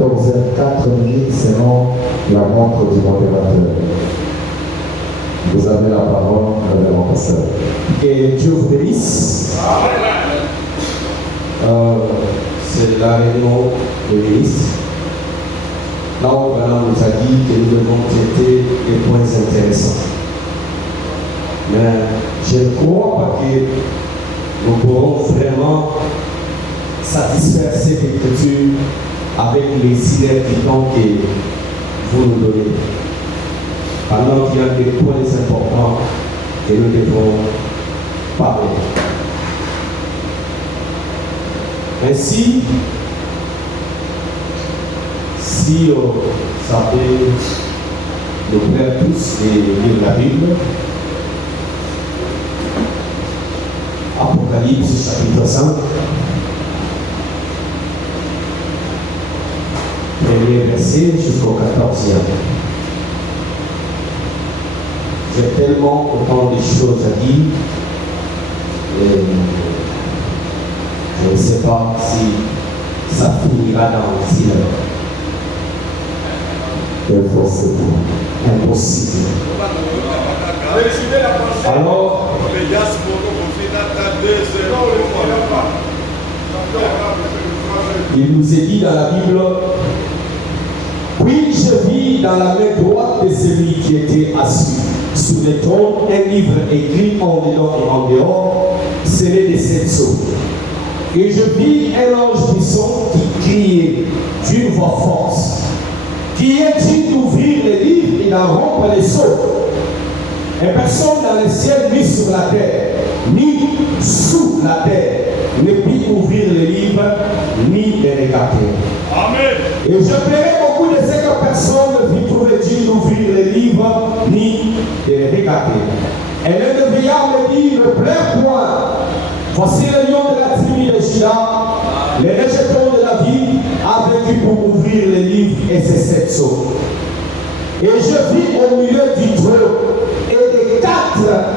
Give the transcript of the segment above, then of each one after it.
14h04 selon la montre du modérateur. Vous avez la parole, révérend pasteur. Que Dieu vous bénisse. C'est la réunion des ministres. Là où Balaam nous a dit que nous devons traiter des points intéressants. Mais je ne crois pas que nous pourrons vraiment satisfaire cette écriture avec les idées que vous nous donnez. Pendant qu'il y a des points importants que nous devons parler. Ainsi, si ça peut nous plaire tous de lire la Bible, Apocalypse chapitre 5, premier verset jusqu'au 14e. J'ai tellement autant de choses à dire, et je ne sais pas si ça finira dans 6 heures. Impossible. Alors, il nous est dit dans la Bible, puis je vis dans la main droite de celui qui était assis sous le trône un livre écrit en dedans et en dehors, scellé de 7 sceaux. Et je vis un ange puissant qui criait d'une voix forte, qui est digne d'ouvrir les livres et d'en rompre les sceaux. Et personne dans le ciel, ni sur la terre, ni sous la terre, ne peut ouvrir les livres, ni les regarder. Amen. Et je plairai beaucoup de ce que personne ne peut trouver digne d'ouvrir les livres, ni de les regarder. Et l'un des vieillards me dit, ne pleure point. Voici le lion de la tribu de Juda, le rejeton de la vie, a vaincu pour ouvrir les livres et ses 7 sceaux. Et je vis au milieu du trône et des 4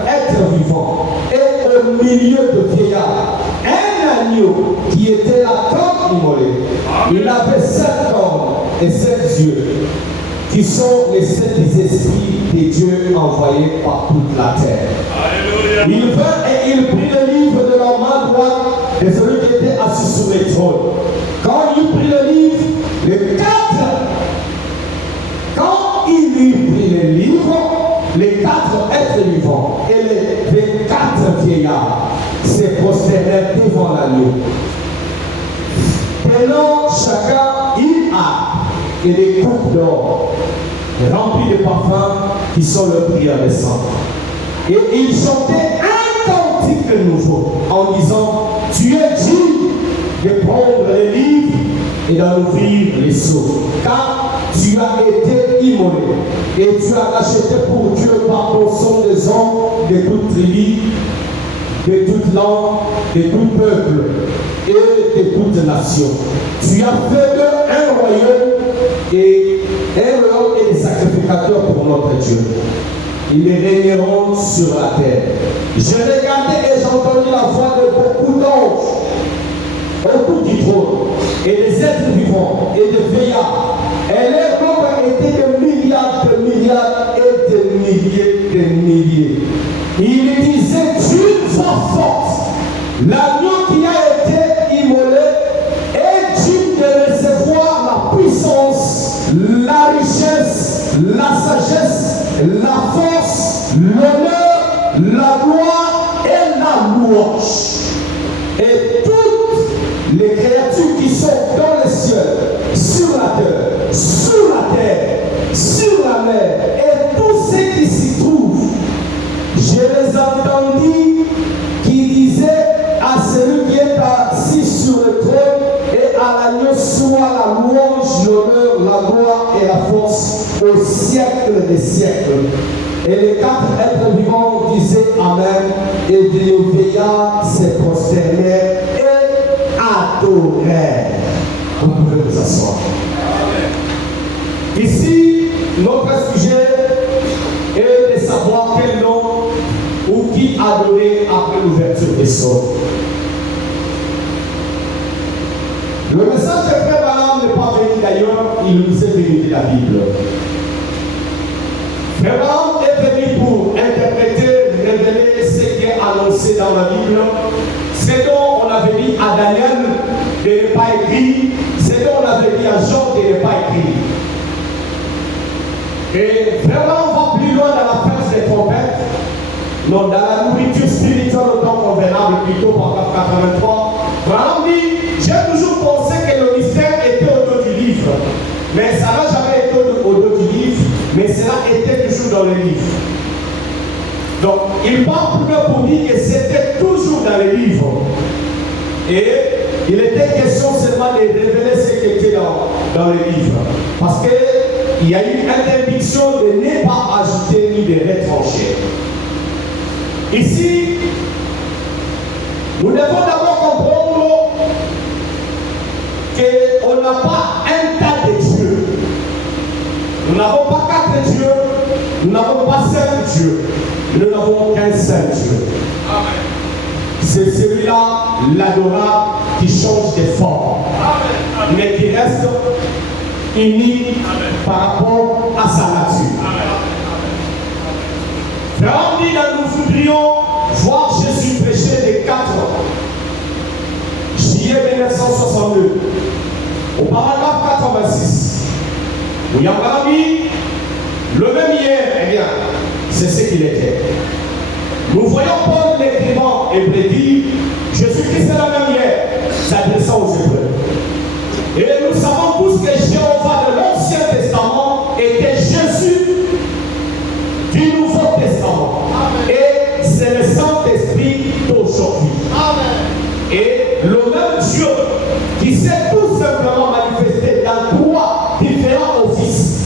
êtres vivants, et au milieu de vieillards, un agneau qui était là comme immolé. Il avait 7 cornes et 7 yeux, qui sont les 7 esprits de Dieu envoyés par toute la terre. Alléluia. Il vint et il prit le livre de la main droite de celui qui était assis sur le trône. Quand il prit le livre, les 4 êtres vivants et les 24 vieillards se prosternèrent devant l'agneau, tenant chacun une harpe et des coupes d'or remplies de parfums qui sont le prix à descendre. Et ils chantaient un cantique nouveau en disant, tu es digne de prendre les livres et d'en ouvrir les sceaux, car tu as été immolé et tu as acheté pour Dieu par ton sang des hommes de toute tribu, de toute langue, de tout peuple et de toute nation. Tu as fait d'eux un royaume et des sacrificateurs pour notre Dieu. Ils régneront sur la terre. Je regardais et j'entendis la voix de beaucoup d'anges autour du trône et des êtres vivants et des veillards. Et leur nombre était de milliards et de milliers. Il disait d'une voix forte, l'agneau qui a été immolé est digne de recevoir la puissance, la richesse, la sagesse, la force, l'honneur, la gloire et la louange. Et toutes les créatures qui sont dans le ciel, sur la terre, sous la terre, sur la mer, et tous ceux qui s'y trouvent, je les entendis qui disaient à celui qui est assis sur le trône et à l'agneau soit la louange, l'honneur, la gloire et la force au siècle des siècles. Et les 4 êtres vivants disaient Amen, et les veillards se prosternèrent et adorèrent. Vous pouvez vous asseoir. Ici, notre sujet est de savoir quel nom ou qui adorer après l'ouverture des sceaux. Le message de Frère Balaam n'est pas venu d'ailleurs, il nous est venu de la Bible. Vraiment, est venu pour interpréter, révéler ce qui est annoncé dans la Bible. Ce dont on avait dit à Daniel de ne pas écrit, ce dont on avait dit à Jean de ne pas écrit. Et vraiment, on va plus loin dans la fête des trompettes. Non, dans la nourriture spirituelle autant convenable, plutôt par 83. Vraiment dit, j'ai toujours pensé que le mystère était au dos du livre. Mais ça n'a jamais été au dos du livre, mais cela était toujours dans le livre. Donc, il parle plus pour dire que c'était toujours dans le livre. Et il était question seulement de révéler ce qui était dans le livre. Parce qu'il y a eu une interdiction de ne pas ajouter ni de retrancher. Ici, nous devons d'abord comprendre qu'on n'a pas un tas de dieux. Nous n'avons pas 4 dieux, nous n'avons pas 5 dieux, nous n'avons qu'un seul Dieu. C'est celui-là, l'adorable, qui change de forme, mais qui reste uni par rapport à sa nature. Frère, nous voudrions voir Jésus prêcher les 4 juillet 1962, au paragraphe 86. Où il y a dit, le même hier, eh bien, c'est ce qu'il était. Nous voyons Paul l'écrivant hébreu dire, Jésus-Christ est le même hier, s'adressant aux Hébreux. Et nous savons tous que Jéhovah de l'Ancien Testament était Jésus du Nouveau Testament. Amen. Et c'est le Saint-Esprit d'aujourd'hui. Et le même Dieu qui s'est tout simplement manifesté dans 3 différents offices.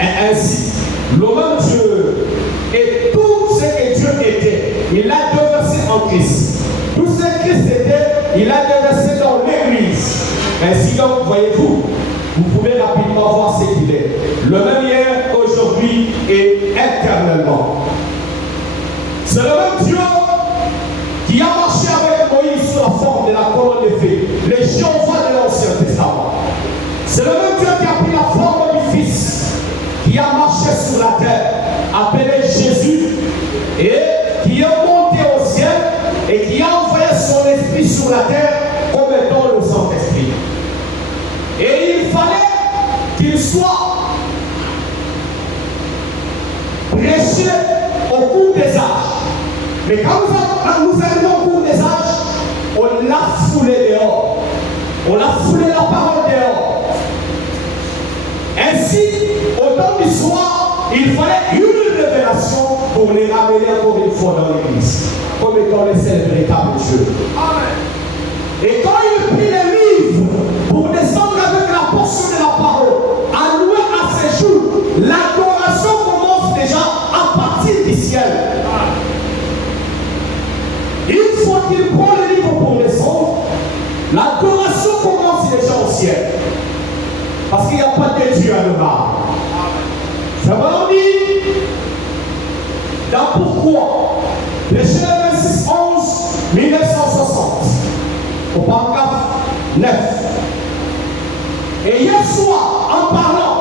Et ainsi, le même Dieu et tout ce que Dieu était, il l'a déversé en Christ. Tout ce que Christ était, il l'a déversé dans l'Église. Ainsi donc, voyez-vous, vous pouvez rapidement voir ce qu'il est. Le même hier, aujourd'hui et éternellement. C'est le même Dieu qui a marché avec Moïse sous la forme de la colonne de feu, le Jéhovah de l'Ancien Testament. C'est le même Dieu qui a pris la forme du Fils, qui a marché sur la terre, appelé Jésus, et qui est monté au ciel, et qui a envoyé son esprit sur la terre comme étant le Saint-Esprit. Et il fallait qu'il soit prêché au cours des âges. Mais quand nous arrivons au cours des âges, on l'a foulé dehors. On a foulé la parole dehors. Ainsi, au temps du soir, il fallait une révélation pour les ramener encore une fois dans l'église, comme étant les seuls véritables Dieu. Et quand il prit les livres pour descendre avec la portion de la parole, allouée à ses jours, l'adoration commence déjà à partir du ciel. Une fois qu'il prend le livre pour descendre, l'adoration commence déjà au ciel. Parce qu'il n'y a pas de Dieu à le bas. Ça va dire dans pourquoi le Genèse 26, 11, 1960, au paragraphe 9. Et hier soir, en parlant,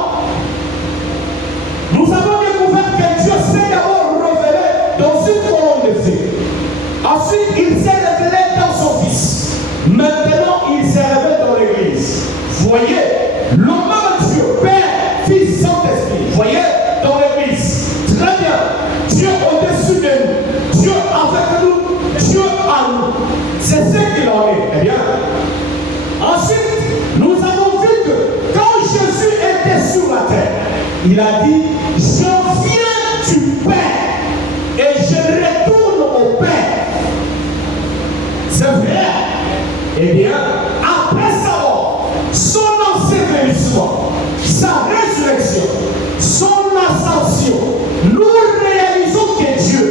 nous avons découvert que Dieu s'est d'abord révélé dans une colonne de feu. Ensuite, il s'est révélé dans son Fils. Maintenant, il s'est révélé dans l'Église. Voyez, le même Dieu, Père, Fils, Saint-Esprit. Voyez, dans l'Église. Très bien. Dieu au-dessus de nous. Dieu avec nous. Dieu à nous. C'est ce qu'il en est. Eh bien. Ensuite, nous avons vu que quand Jésus était sur la terre, il a dit, je viens du Père et je retourne au Père. C'est vrai. Eh bien, après sa mort, son ensevelissement, sa résurrection, son ascension, nous réalisons que Dieu,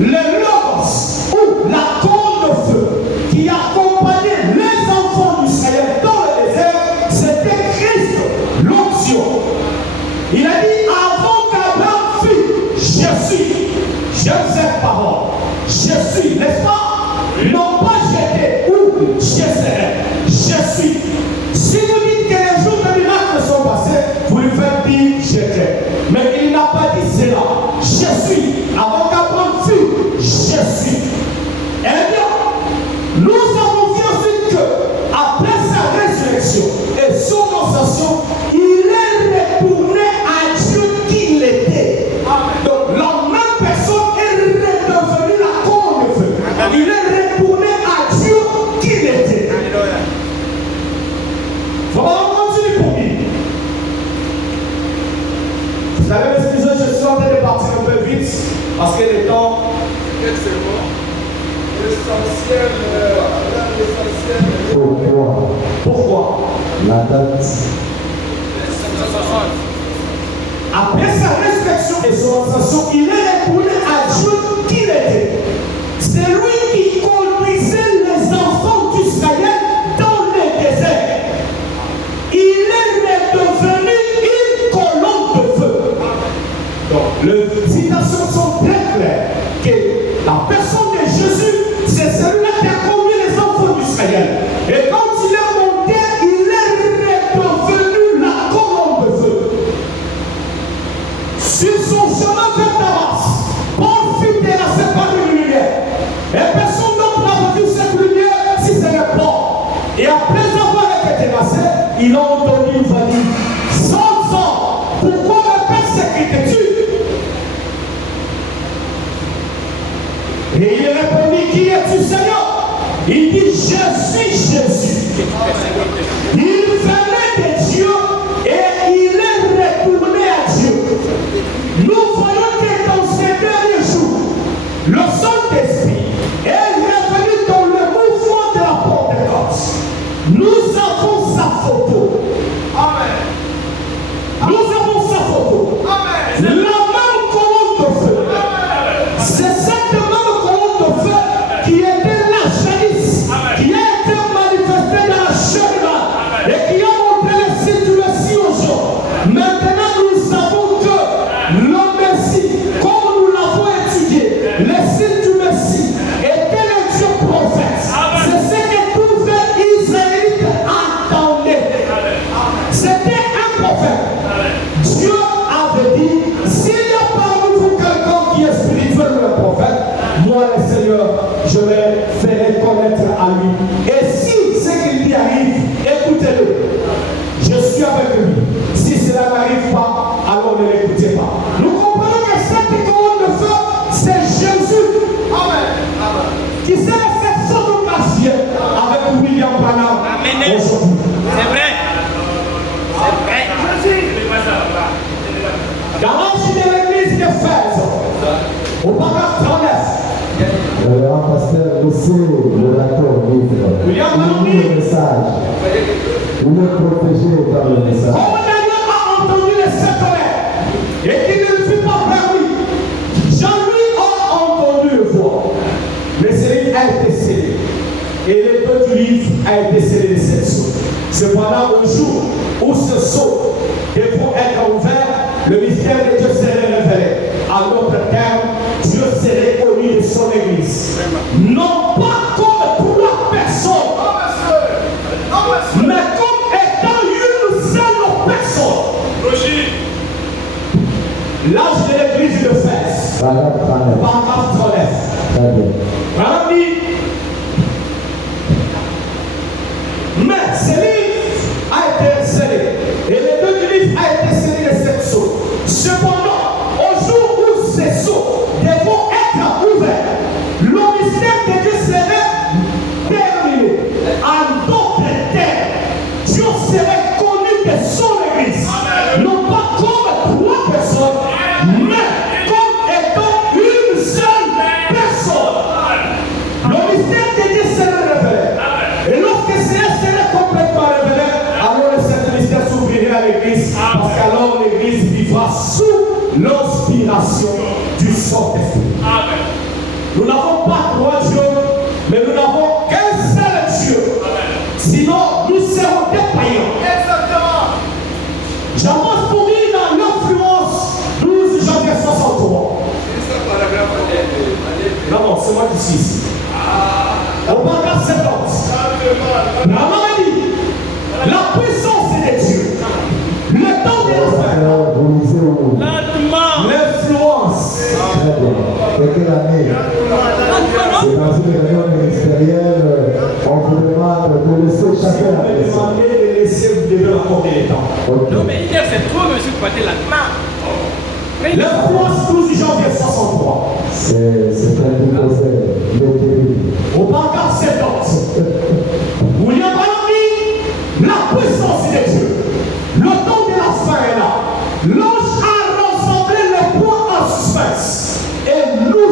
le Logos ou la colonne de feu qui accompagnait les enfants d'Israël dans le désert, c'était Christ, l'onction. Il a dit, avant les temps. Pourquoi? La date. Après sa résurrection et son ascension, il est retourné à Dieu qu'il était. C'est lui qui conduisait les enfants d'Israël dans le désert. Il est devenu une colonne de feu. Donc, les citations sont très claires que la personne de Jésus, c'est celui-là qui a conduit les enfants d'Israël. Et quand il est monté, il est devenu la colonne de feu. Sur son chemin vers Damas, Paul fut terrassé par une lumière. Et personne d'autre n'a vu cette lumière si ce n'est Paul. Et après avoir été terrassé, il a entendu une voix dire, Samson, pourquoi me persécutes-tu? Et il répondit, qui es-tu, Seigneur? Il dit, je suis Jésus. Il venait de Dieu et il est retourné à Dieu. Nous voyons que dans ces derniers jours, le Saint-Esprit est revenu dans le mouvement de la Pentecôte. Nous avons sa photo. Amen. Nous avons sa photo. Amen. La même colonne de feu. C'est cette même colonne de feu qui était là jadis, qui a été manifestée dans la chair et qui a montré les signes du Messie aux gens. Maintenant, nous savons que le Messie, comme nous l'avons étudié, les signes du Messie étaient le Dieu prophète. C'est ce que tous les Israélites attendaient. C'était un prophète. Dieu avait dit, s'il y a parmi vous quelqu'un qui est spirituel ou un prophète, moi le Seigneur, je le ferai connaître à lui. Et si ce qu'il dit arrive, écoutez-le. Je suis avec lui. Si cela n'arrive pas, alors ne l'écoutez pas. Nous comprenons que cette colonne de feu, c'est Jésus. Amen. Qui s'est fait photographier avec William Branham aujourd'hui. C'est vrai. C'est vrai. Dans l'âge de l'église d'Éphèse, au paragraphe 39, Le grand pasteur aussi, le rapport livre. Il lit le message. Il est protégé par le message. comme Daniel a entendu les sept tonnerres et qu'il ne le fit pas permis, Jean-Louis a entendu le voix. Mais ce livre a été scellé. Et les deux du livre a été scellé de cette sceaux. Cependant, au jour où ce sceau devront être ouvert, le mystère de Dieu serait révélé. À notre terme, Dieu serait connu de son église. Non pas comme trois personnes, mais comme étant une seule personne. L'âge de l'église de Fès, Paragraphe 39. paragraphe 39. Très bien. Madame dit, mais ce livre a été scellé. Et les deux du livre a été scellé de cette sceaux. Cependant, au jour où ces sceaux devront être ouverts, le mystère de Dieu serait terminé. En d'autres termes, Dieu serait connu de son église. Non pas comme trois personnes, mais comme étant une seule personne. Le mystère de Dieu serait révélé. Et lorsque cela serait complètement révélé, alors le Saint-Mystère s'ouvrirait à l'église. Parce qu'alors l'église vivra sous l'inspiration du Saint-Esprit. Nous n'avons pas trois dieux, mais nous n'avons qu'un seul Dieu. Sinon, nous serons des païens. J'avance pour dire dans l'influence 12 janvier 63. Non, c'est moi qui suis ici. Au paragraphe 70. La maladie, la puissance de Dieu, le temps de la fin, Vous lisez où? l'influence. Très bien. Et quelle année? C'est dans une réunion ministérielle, on vous demande de laisser chacun la Je vais question. demander de laisser, vous devez accorder le temps. Ok. Non, mais hier, c'est trop, monsieur Poité, la main. L'influence 12 janvier 63. C'est un déposé. Il est terrible. Au paragraphe 70. William Branham dit, la puissance de Dieu, le temps de la fin est là. L'ange a rassemblé les points en suspense. Et nous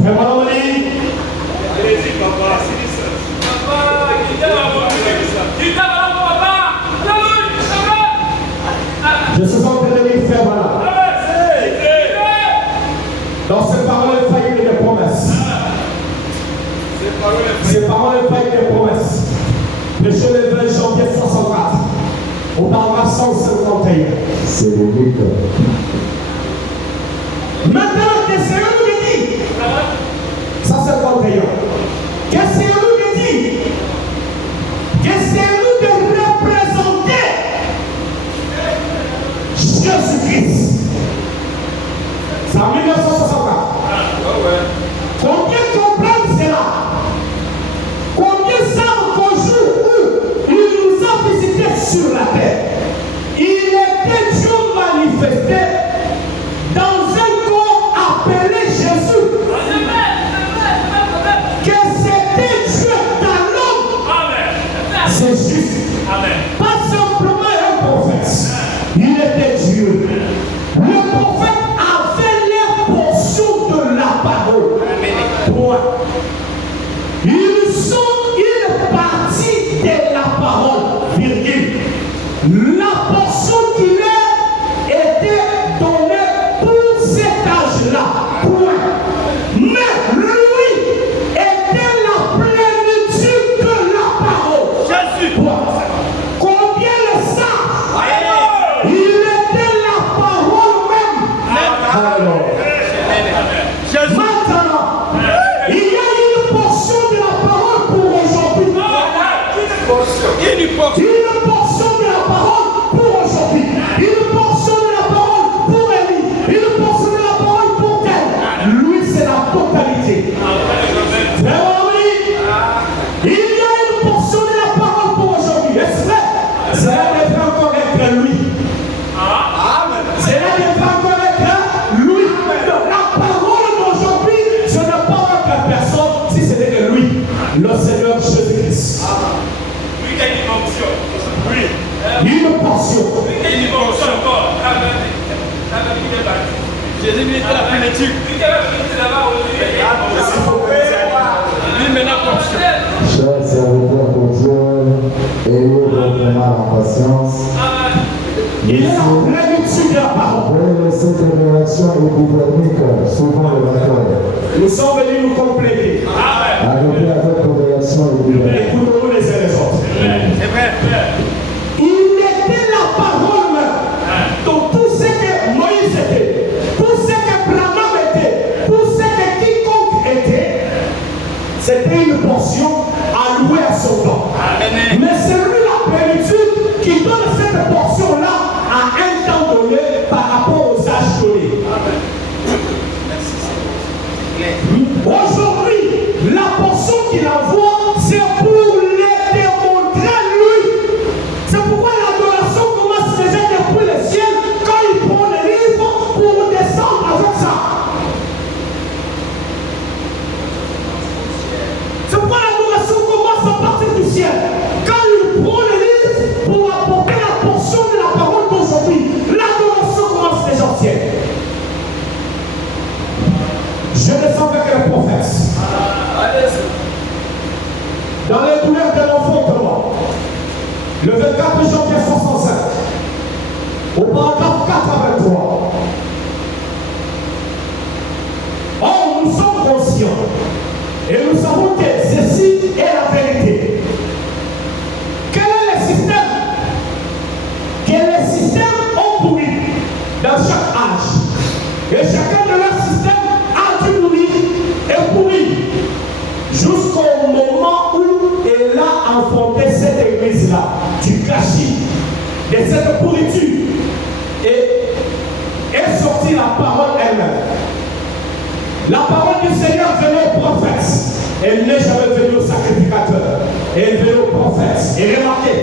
Frère Malamani, Allez-y, papa. Papa, quittez la voix. Quittez la voix, papa. je suis en train de dire, frère Malamani. Dans ces paroles faillies de promesses. Ces paroles faillies de promesses. Prêché le 20 janvier 64. Au paragraphe 151. C'est le mythe. Maintenant, que c'est nous qui dit. 151. Que c'est nous qui dit. Que c'est nous de représenter Jésus-Christ. C'est en 1964. Combien comprennent cela? Combien savent qu'au jour où il nous a visités sur la terre, il était Dieu manifesté dans un corps appelé Jésus. Que c'était Dieu dans l'homme. C'est juste. Pas simplement un prophète. Il était Dieu. Le prophète avait les portions de la parole. Point. Ils sont une partie de la parole, virgule. La portion qui leur était donnée pour cet âge-là, point. Mais lui était la plénitude de la parole. Jésus. Point. Combien le savent? Il était la parole même. Alors, Jésus. maintenant, il y a une portion de la parole pour aujourd'hui. Une portion. Une portion de la parole pour aujourd'hui. Une portion de la parole pour Élie. Une portion de la parole pour elle. Lui, c'est la totalité. Frère Henri, il y a une portion de la parole pour aujourd'hui. Est-ce vrai? Cela devrait encore être lui. Cela devrait encore être lui. La parole d'aujourd'hui, ce n'est pas autre personne si ce n'est que lui, le Seigneur Jésus-Christ. Oui, quelle dimension. Oui. Une portion. Quelle dimension encore. Jésus lui était la plénitude. Lui maintenant portion. Chers serviteurs de Dieu, ayez votre mal en patience. Il est la plénitude de la parole. Voyez cette réaction épidémique, souvent le vainqueur. Nous sommes venus nous compléter. Arrêtez avec vos réactions épidémiques. Écoutons-nous les uns les autres. C'est vrai. Il était la parole même. Donc tout ce que Moïse était, tout ce que Branham était, tout ce que quiconque était, c'était une portion allouée à son temps. Mais c'est lui la plénitude qui donne cette portion-là à un temps donné par rapport aux âges donnés. Aujourd'hui, la portion qu'il envoie, c'est pour les démontrer lui. C'est pourquoi l'adoration commence déjà depuis le ciel quand il prend le livre pour descendre avec ça. C'est pourquoi l'adoration commence à partir du ciel. Quand il prend le livre pour apporter la portion de la parole d'aujourd'hui, l'adoration commence déjà au ciel. Je descends avec le prophète. Dans les douleurs de l'enfantement, le 24 janvier 65, au paragraphe 83. Or, nous sommes conscients et nous savons que ceci est la vérité. Quel est le système? Que les systèmes ont pourri dans chaque âge. Et chacun de leurs systèmes a dû mourir et pourrir jusqu'au moment où elle a enfanté cette église-là, du gâchis, de cette pourriture, et est sortie la parole elle-même. La parole du Seigneur venait au prophète. Elle n'est jamais venue au sacrificateur. Elle venait au prophète. Et remarquez,